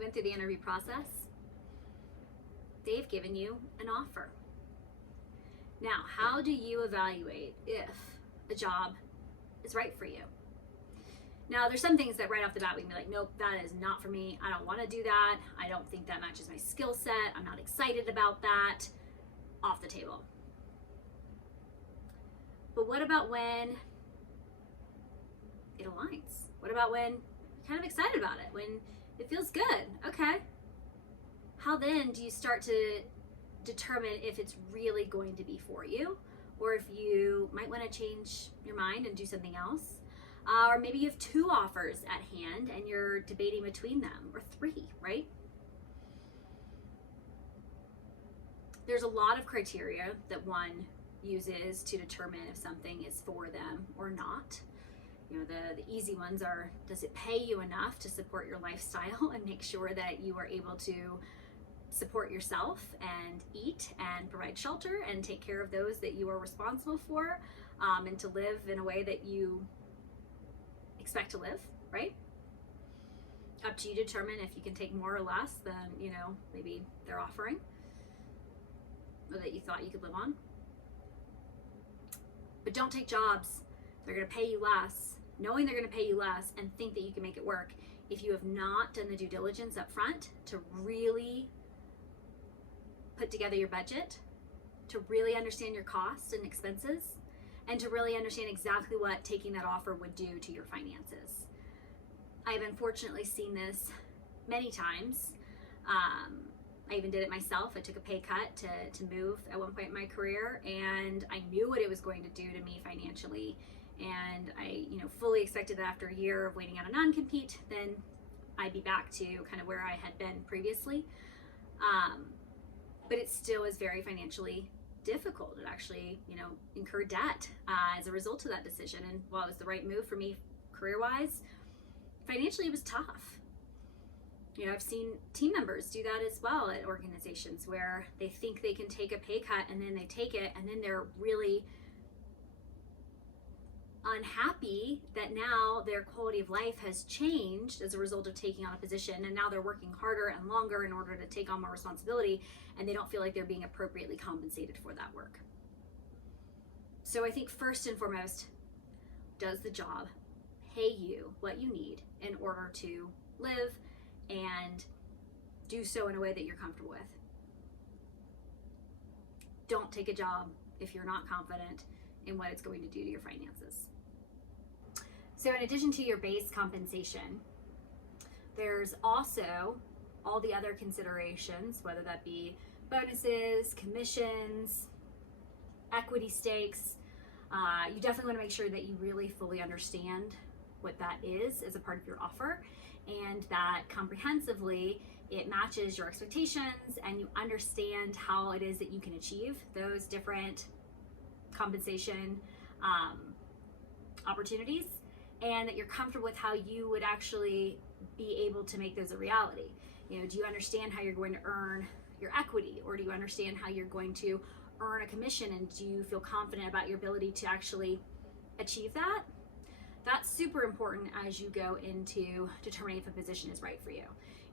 You went through the interview process. They've given you an offer. Now, how do you evaluate if a job is right for you? Now, there's some things that right off the bat we can be like, nope, that is not for me. I don't want to do that. I don't think that matches my skill set. I'm not excited about that. Off the table. But what about when it aligns? What about when you're kind of excited about it, when it feels good? Okay. How then do you start to determine if it's really going to be for you, or if you might want to change your mind and do something else? Or maybe you have 2 offers at hand and you're debating between them, or 3, right? There's a lot of criteria that one uses to determine if something is for them or not. You know, the easy ones are, does it pay you enough to support your lifestyle and make sure that you are able to support yourself and eat and provide shelter and take care of those that you are responsible for, and to live in a way that you expect to live, right? Up to you to determine if you can take more or less than, you know, maybe they're offering, or that you thought you could live on. But don't take jobs they're going to pay you less, knowing they're going to pay you less, and think that you can make it work if you have not done the due diligence up front to really put together your budget, to really understand your costs and expenses, and to really understand exactly what taking that offer would do to your finances. I've unfortunately seen this many times. I even did it myself. I took a pay cut to move at one point in my career, and I knew what it was going to do to me financially. And I, fully expected that after a year of waiting out a non-compete, then I'd be back to kind of where I had been previously. But it still is very financially difficult. It actually, incurred debt as a result of that decision. And while it was the right move for me career-wise, financially it was tough. I've seen team members do that as well at organizations where they think they can take a pay cut and then they take it, and then they're really unhappy that now their quality of life has changed as a result of taking on a position, and now they're working harder and longer in order to take on more responsibility, and they don't feel like they're being appropriately compensated for that work. So I think first and foremost, does the job pay you what you need in order to live and do so in a way that you're comfortable with? Don't take a job if you're not confident in what it's going to do to your finances. So in addition to your base compensation, there's also all the other considerations, whether that be bonuses, commissions, equity stakes. You definitely want to make sure that you really fully understand what that is as a part of your offer, and that comprehensively it matches your expectations and you understand how it is that you can achieve those different compensation opportunities, and that you're comfortable with how you would actually be able to make those a reality. Do you understand how you're going to earn your equity, or do you understand how you're going to earn a commission, and do you feel confident about your ability to actually achieve that? That's super important as you go into determining if a position is right for you.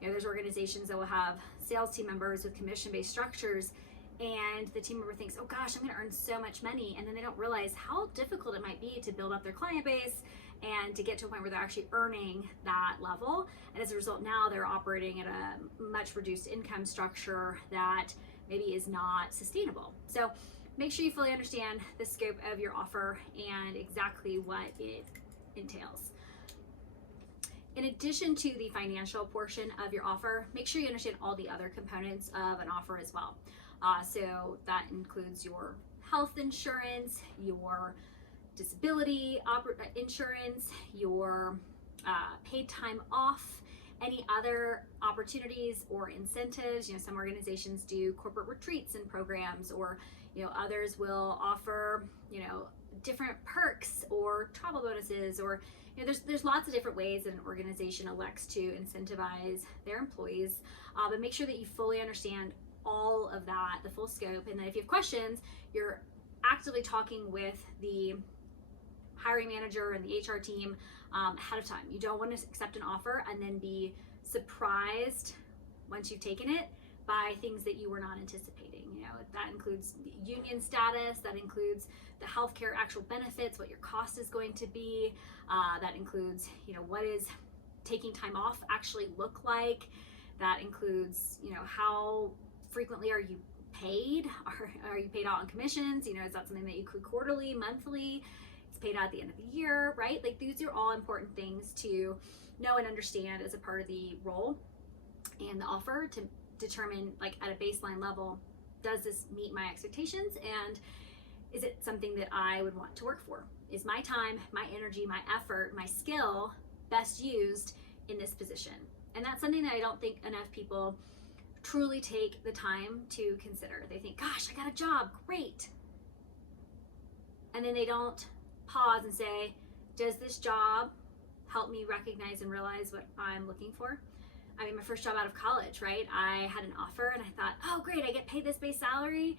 There's organizations that will have sales team members with commission-based structures, and the team member thinks, oh gosh, I'm going to earn so much money, and then they don't realize how difficult it might be to build up their client base and to get to a point where they're actually earning that level. And as a result, now they're operating at a much reduced income structure that maybe is not sustainable. So make sure you fully understand the scope of your offer and exactly what it entails. In addition to the financial portion of your offer, make sure you understand all the other components of an offer as well. So that includes your health insurance, your disability insurance, your paid time off, any other opportunities or incentives. Some organizations do corporate retreats and programs, or others will offer different perks or travel bonuses, or there's lots of different ways that an organization elects to incentivize their employees. But make sure that you fully understand all of that, the full scope, and then if you have questions, you're actively talking with the hiring manager and the HR team ahead of time. You don't want to accept an offer and then be surprised once you've taken it by things that you were not anticipating. You know, that includes union status, that includes the healthcare actual benefits, what your cost is going to be, that includes, you know, what is taking time off actually look like, that includes, you know, how frequently are you paid? Are you paid out on commissions? You know, is that something that you accrue quarterly, monthly? It's paid out at the end of the year, right? Like, these are all important things to know and understand as a part of the role and the offer to determine, like, at a baseline level, does this meet my expectations, and is it something that I would want to work for? Is my time, my energy, my effort, my skill best used in this position? And that's something that I don't think enough people truly take the time to consider. They think, gosh, I got a job, great. And then they don't pause and say, does this job help me recognize and realize what I'm looking for? I mean, my first job out of college, right? I had an offer and I thought, oh, great, I get paid this base salary.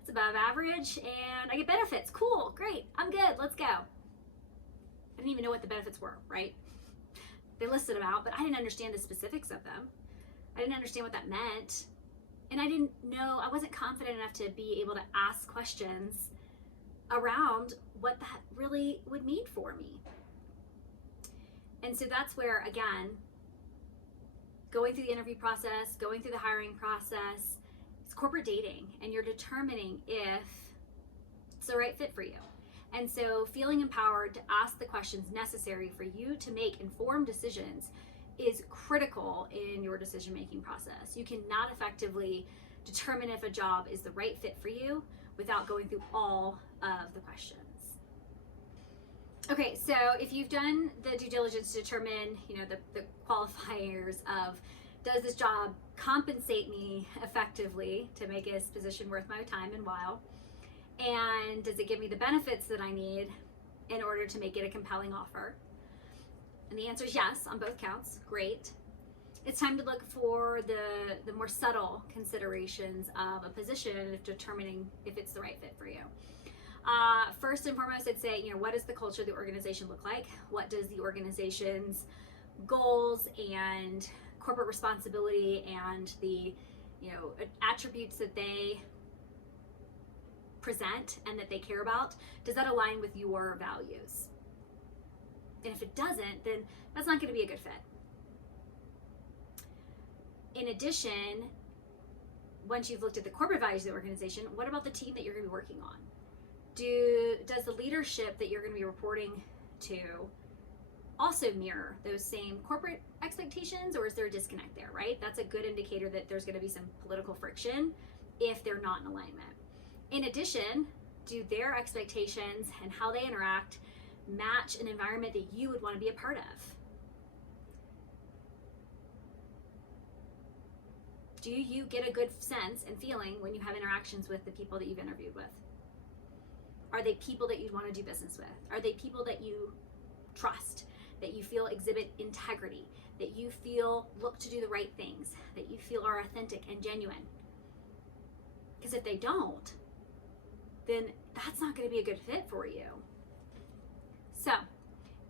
It's above average and I get benefits. Cool, great, I'm good, let's go. I didn't even know what the benefits were, right? They listed them out, but I didn't understand the specifics of them. I didn't understand what that meant. And I didn't know, I wasn't confident enough to be able to ask questions around what that really would mean for me. And so that's where, again, going through the interview process, going through the hiring process, it's corporate dating, and you're determining if it's the right fit for you. And so feeling empowered to ask the questions necessary for you to make informed decisions is critical in your decision-making process. You cannot effectively determine if a job is the right fit for you without going through all of the questions. Okay, so if you've done the due diligence to determine, you know, the qualifiers of, does this job compensate me effectively to make this position worth my time and while? And does it give me the benefits that I need in order to make it a compelling offer? And the answer is yes on both counts. Great. It's time to look for the more subtle considerations of a position and determining if it's the right fit for you. First and foremost, I'd say, you know, what does the culture of the organization look like? What does the organization's goals and corporate responsibility and the, you know, attributes that they present and that they care about, does that align with your values? And if it doesn't, then that's not going to be a good fit. In addition, once you've looked at the corporate values of the organization, what about the team that you're going to be working on? Does the leadership that you're going to be reporting to also mirror those same corporate expectations, or is there a disconnect there, right? That's a good indicator that there's going to be some political friction if they're not in alignment. In addition, do their expectations and how they interact match an environment that you would want to be a part of? Do you get a good sense and feeling when you have interactions with the people that you've interviewed with? Are they people that you'd want to do business with? Are they people that you trust, that you feel exhibit integrity, that you feel look to do the right things, that you feel are authentic and genuine? Because if they don't, then that's not going to be a good fit for you. So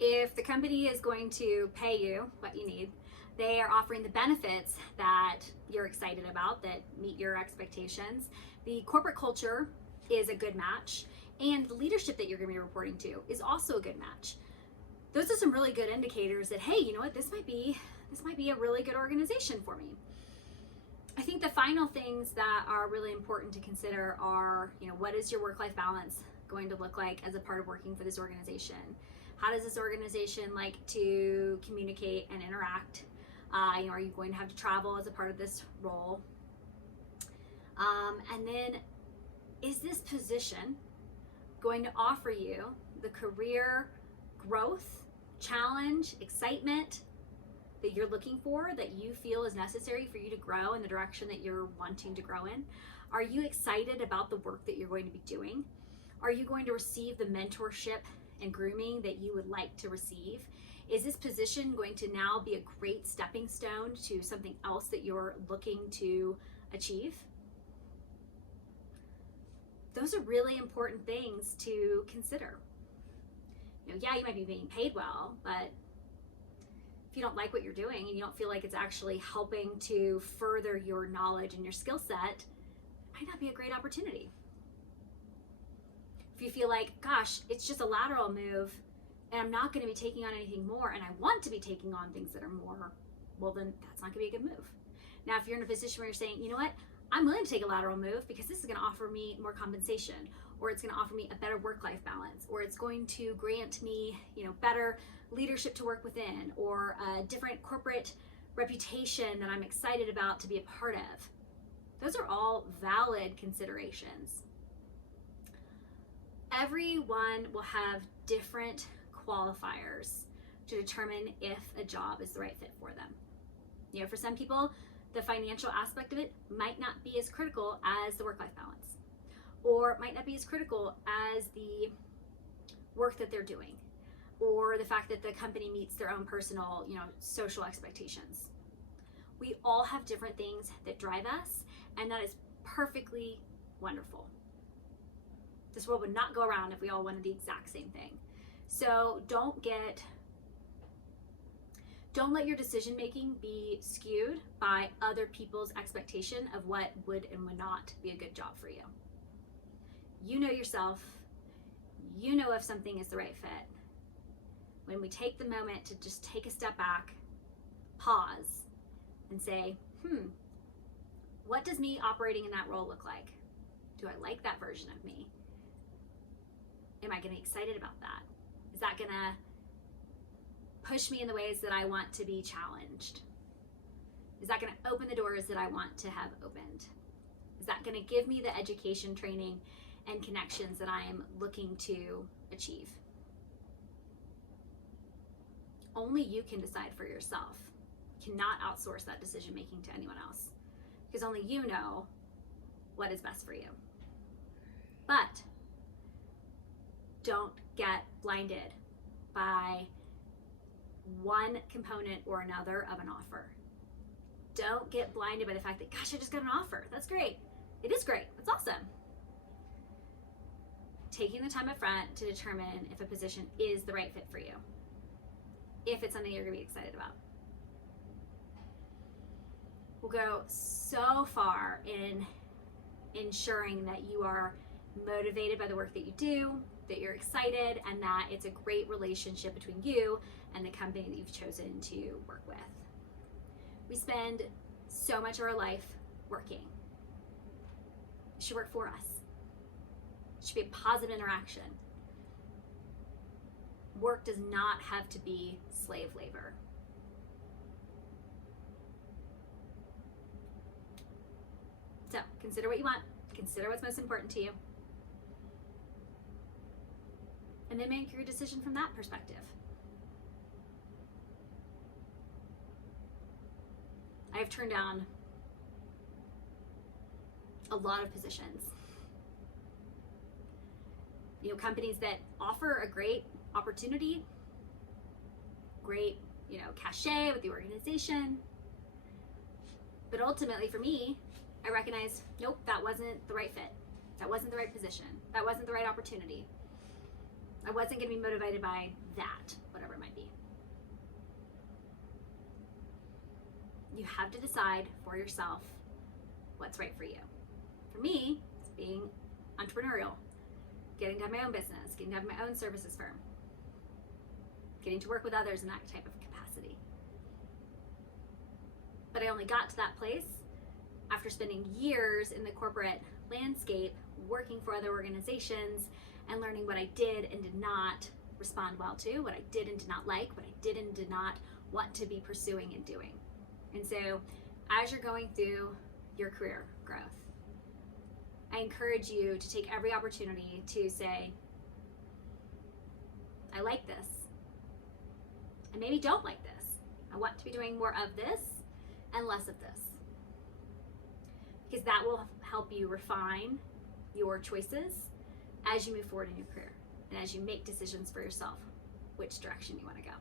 if the company is going to pay you what you need, they are offering the benefits that you're excited about, that meet your expectations, the corporate culture is a good match, and the leadership that you're going to be reporting to is also a good match. Those are some really good indicators that, hey, you know what, this might be a really good organization for me. I think the final things that are really important to consider are, you know, what is your work-life balance going to look like as a part of working for this organization? How does this organization like to communicate and interact? You know, are you going to have to travel as a part of this role? And then, is this position going to offer you the career growth, challenge, excitement that you're looking for, that you feel is necessary for you to grow in the direction that you're wanting to grow in? Are you excited about the work that you're going to be doing? Are you going to receive the mentorship and grooming that you would like to receive? Is this position going to now be a great stepping stone to something else that you're looking to achieve? Those are really important things to consider. You know, yeah, you might be being paid well, but if you don't like what you're doing and you don't feel like it's actually helping to further your knowledge and your skill set, it might not be a great opportunity. If you feel like, gosh, it's just a lateral move and I'm not going to be taking on anything more, and I want to be taking on things that are more, well, then that's not going to be a good move. Now, if you're in a position where you're saying, you know what, I'm willing to take a lateral move because this is going to offer me more compensation, or it's going to offer me a better work-life balance, or it's going to grant me, better leadership to work within, or a different corporate reputation that I'm excited about to be a part of. Those are all valid considerations. Everyone will have different qualifiers to determine if a job is the right fit for them. For some people, the financial aspect of it might not be as critical as the work-life balance, or might not be as critical as the work that they're doing, or the fact that the company meets their own personal, social expectations. We all have different things that drive us, and that is perfectly wonderful. This world would not go around if we all wanted the exact same thing. So don't let your decision making be skewed by other people's expectation of what would and would not be a good job for you. You know yourself. You know if something is the right fit. When we take the moment to just take a step back, pause, and say, what does me operating in that role look like? Do I like that version of me? Am I going to be excited about that? Is that going to push me in the ways that I want to be challenged? Is that going to open the doors that I want to have opened? Is that going to give me the education, training, and connections that I am looking to achieve? Only you can decide for yourself. You cannot outsource that decision making to anyone else, because only you know what is best for you. But don't get blinded by one component or another of an offer. Don't get blinded by the fact that, gosh, I just got an offer. That's great. It is great. It's awesome. Taking the time up front to determine if a position is the right fit for you, if it's something you're going to be excited about, will go so far in ensuring that you are motivated by the work that you do, that you're excited, and that it's a great relationship between you and the company that you've chosen to work with. We spend so much of our life working. It should work for us. It should be a positive interaction. Work does not have to be slave labor. So consider what you want. Consider what's most important to you. And then make your decision from that perspective. I have turned down a lot of positions. Companies that offer a great opportunity, great, cachet with the organization. But ultimately for me, I recognized, nope, that wasn't the right fit. That wasn't the right position. That wasn't the right opportunity. I wasn't going to be motivated by that, whatever it might be. You have to decide for yourself what's right for you. For me, it's being entrepreneurial, getting to have my own business, getting to have my own services firm, getting to work with others in that type of capacity. But I only got to that place after spending years in the corporate landscape, working for other organizations, and learning what I did and did not respond well to, what I did and did not like, what I did and did not want to be pursuing and doing. And so as you're going through your career growth, I encourage you to take every opportunity to say, I like this. I maybe don't like this. I want to be doing more of this and less of this. Because that will help you refine your choices as you move forward in your career and as you make decisions for yourself, which direction you want to go.